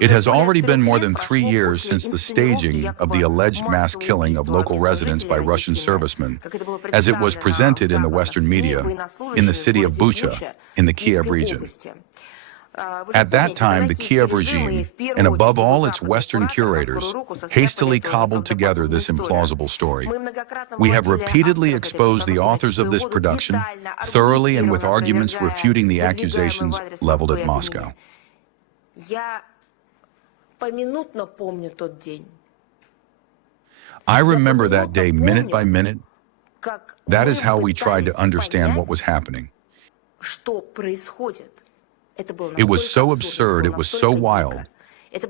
It has already been more than 3 years since the staging of the alleged mass killing of local residents by Russian servicemen, as it was presented in the Western media, in the city of Bucha, in the Kiev region. At that time, the Kiev regime, and above all its Western curators, hastily cobbled together this implausible story. We have repeatedly exposed the authors of this production, thoroughly and with arguments refuting the accusations leveled at Moscow. I remember that day minute by minute. That is how we tried to understand what was happening. It was so absurd, it was so wild. It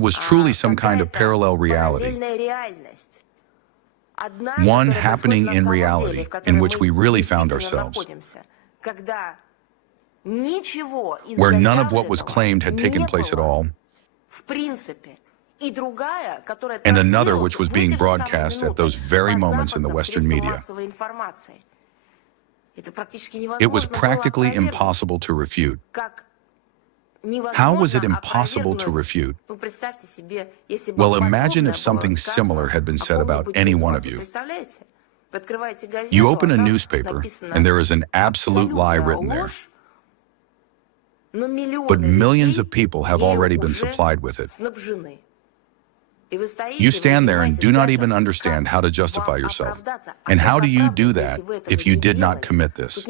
was truly some kind of parallel reality. One happening in reality, in which we really found ourselves, where none of what was claimed had taken place at all, and another which was being broadcast at those very moments in the Western media. It was practically impossible to refute. How was it impossible to refute? Well, imagine if something similar had been said about any one of you. You open a newspaper, and there is an absolute lie written there. But millions of people have already been supplied with it. You stand there and do not even understand how to justify yourself. And how do you do that if you did not commit this?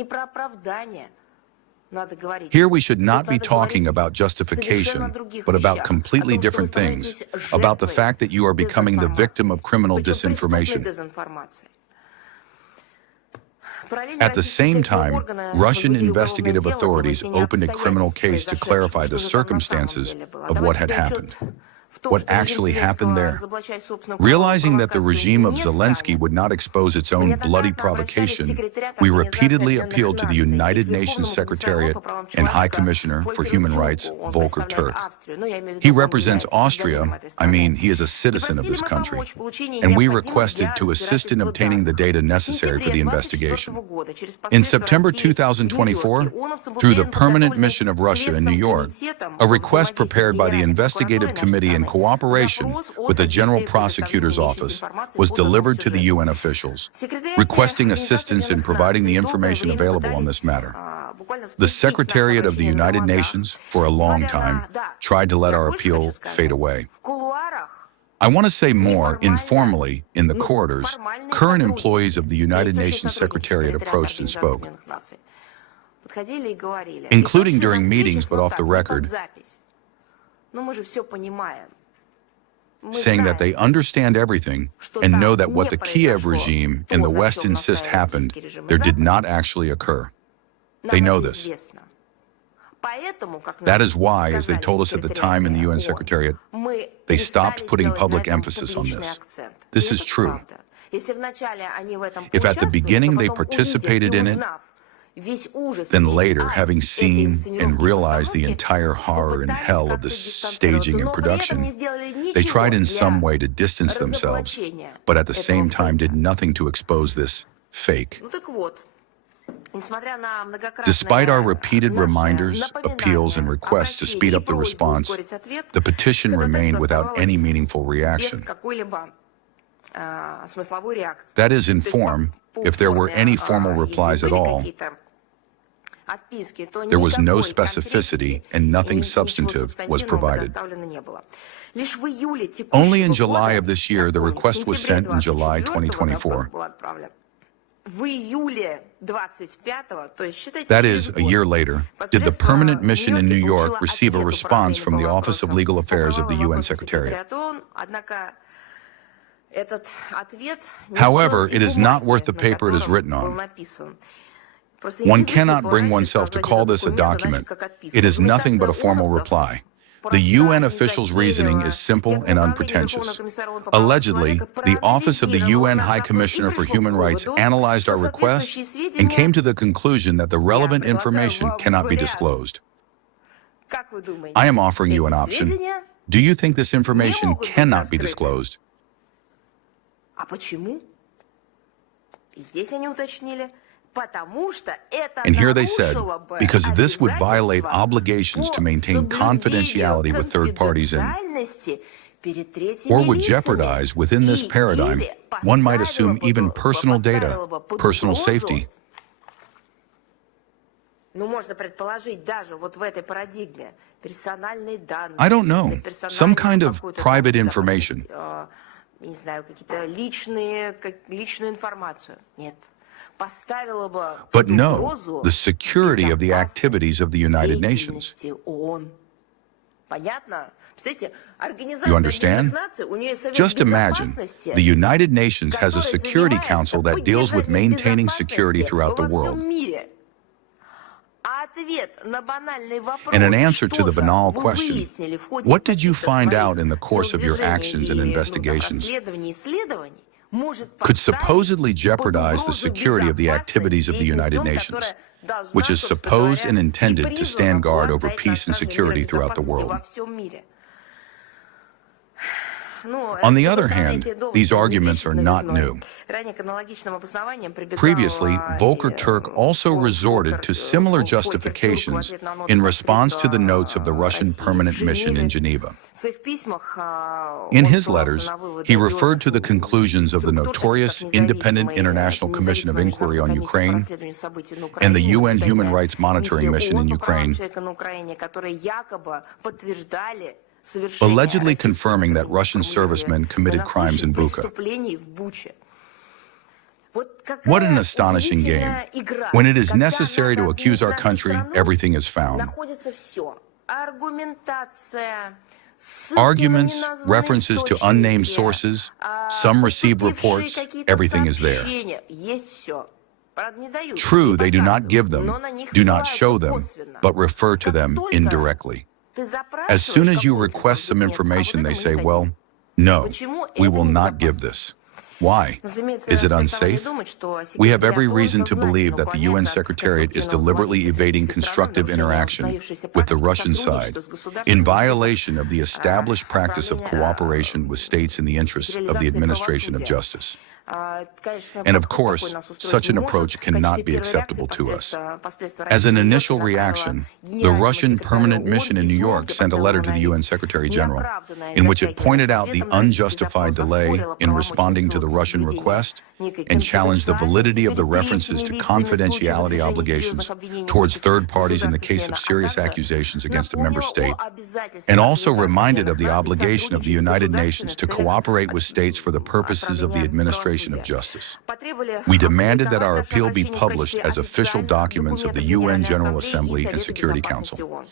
Here we should not be talking about justification, but about completely different things, about the fact that you are becoming the victim of criminal disinformation. At the same time, Russian investigative authorities opened a criminal case to clarify the circumstances of what had happened. What actually happened there. Realizing that the regime of Zelensky would not expose its own bloody provocation, we repeatedly appealed to the United Nations Secretariat and High Commissioner for Human Rights, Volker Turk. He represents Austria, he is a citizen of this country, and we requested to assist in obtaining the data necessary for the investigation. In September 2024, through the Permanent Mission of Russia in New York, a request prepared by the Investigative Committee in cooperation with the General Prosecutor's Office was delivered to the UN officials, requesting assistance in providing the information available on this matter. The Secretariat of the United Nations, for a long time, tried to let our appeal fade away. I want to say more informally, in the corridors, current employees of the United Nations Secretariat approached and spoke, including during meetings but off the record, saying that they understand everything and know that what the Kiev regime and the West insist happened, there did not actually occur. They know this. That is why, as they told us at the time in the UN Secretariat, they stopped putting public emphasis on this. This is true. If at the beginning they participated in it, then later, having seen and realized the entire horror and hell of this staging and production, they tried in some way to distance themselves, but at the same time did nothing to expose this fake. Despite our repeated reminders, appeals, and requests to speed up the response, the petition remained without any meaningful reaction. That is, in form, if there were any formal replies at all. There was no specificity and nothing substantive was provided. Only in July of this year, the request was sent in July 2024. That is, a year later, did the Permanent Mission in New York receive a response from the Office of Legal Affairs of the UN Secretariat. However, it is not worth the paper it is written on. One cannot bring oneself to call this a document. It is nothing but a formal reply. The UN official's reasoning is simple and unpretentious. Allegedly, the Office of the UN High Commissioner for Human Rights analyzed our request and came to the conclusion that the relevant information cannot be disclosed. I am offering you an option. Do you think this information cannot be disclosed? And here they said, because this would violate obligations to maintain confidentiality with third parties and or would jeopardize within this paradigm, one might assume even personal data, personal safety. I don't know, some kind of private information. But no, the security of the activities of the United Nations. You understand? Just imagine, the United Nations has a Security Council that deals with maintaining security throughout the world. And an answer to the banal question, what did you find out in the course of your actions and investigations, could supposedly jeopardize the security of the activities of the United Nations, which is supposed and intended to stand guard over peace and security throughout the world. On the other hand, these arguments are not new. Previously, Volker Turk also resorted to similar justifications in response to the notes of the Russian permanent mission in Geneva. In his letters, he referred to the conclusions of the notorious Independent International Commission of Inquiry on Ukraine and the UN Human Rights Monitoring Mission in Ukraine, allegedly confirming that Russian servicemen committed crimes in Bucha. What an astonishing game. When it is necessary to accuse our country, everything is found. Arguments, references to unnamed sources, some received reports, everything is there. True, they do not give them, do not show them, but refer to them indirectly. As soon as you request some information, they say, well, no, we will not give this. Why? Is it unsafe? We have every reason to believe that the UN Secretariat is deliberately evading constructive interaction with the Russian side in violation of the established practice of cooperation with states in the interests of the administration of justice. And of course, such an approach cannot be acceptable to us. As an initial reaction, the Russian permanent mission in New York sent a letter to the UN Secretary General in which it pointed out the unjustified delay in responding to the Russian request and challenged the validity of the references to confidentiality obligations towards third parties in the case of serious accusations against a member state, and also reminded of the obligation of the United Nations to cooperate with states for the purposes of the administration of justice. We demanded that our appeal be published as official documents of the UN General Assembly and Security Council.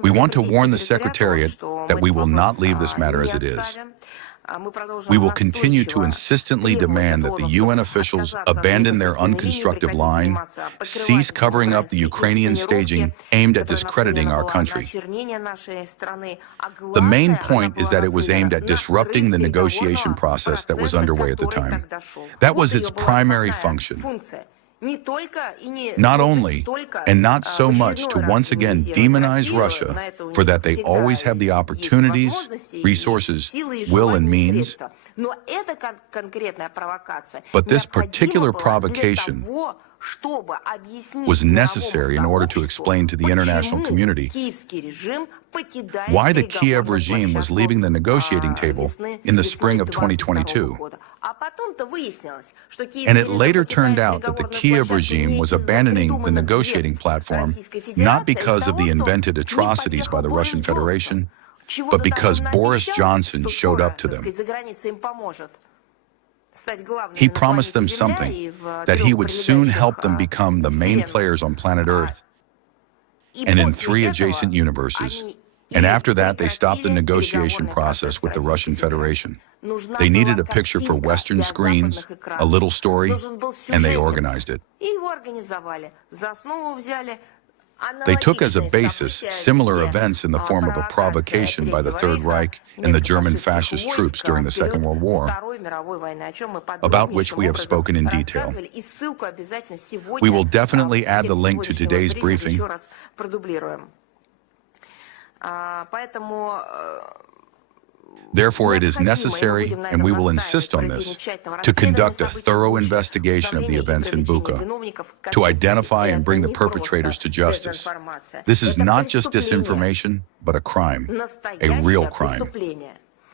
We want to warn the Secretariat that we will not leave this matter as it is. We will continue to insistently demand that the UN officials abandon their unconstructive line, cease covering up the Ukrainian staging aimed at discrediting our country. The main point is that it was aimed at disrupting the negotiation process that was underway at the time. That was its primary function. Not only, and not so much, to once again demonize Russia for that they always have the opportunities, resources, will, and means. But this particular provocation was necessary in order to explain to the international community why the Kiev regime was leaving the negotiating table in the spring of 2022. And it later turned out that the Kiev regime was abandoning the negotiating platform not because of the invented atrocities by the Russian Federation, but because Boris Johnson showed up to them. He promised them something, that he would soon help them become the main players on planet Earth and in 3 adjacent universes. And after that, they stopped the negotiation process with the Russian Federation. They needed a picture for Western screens, a little story, and they organized it. They took as a basis similar events in the form of a provocation by the Third Reich and the German fascist troops during the Second World War, about which we have spoken in detail. We will definitely add the link to today's briefing. Therefore, it is necessary, and we will insist on this, to conduct a thorough investigation of the events in Bucha, to identify and bring the perpetrators to justice. This is not just disinformation, but a crime, a real crime.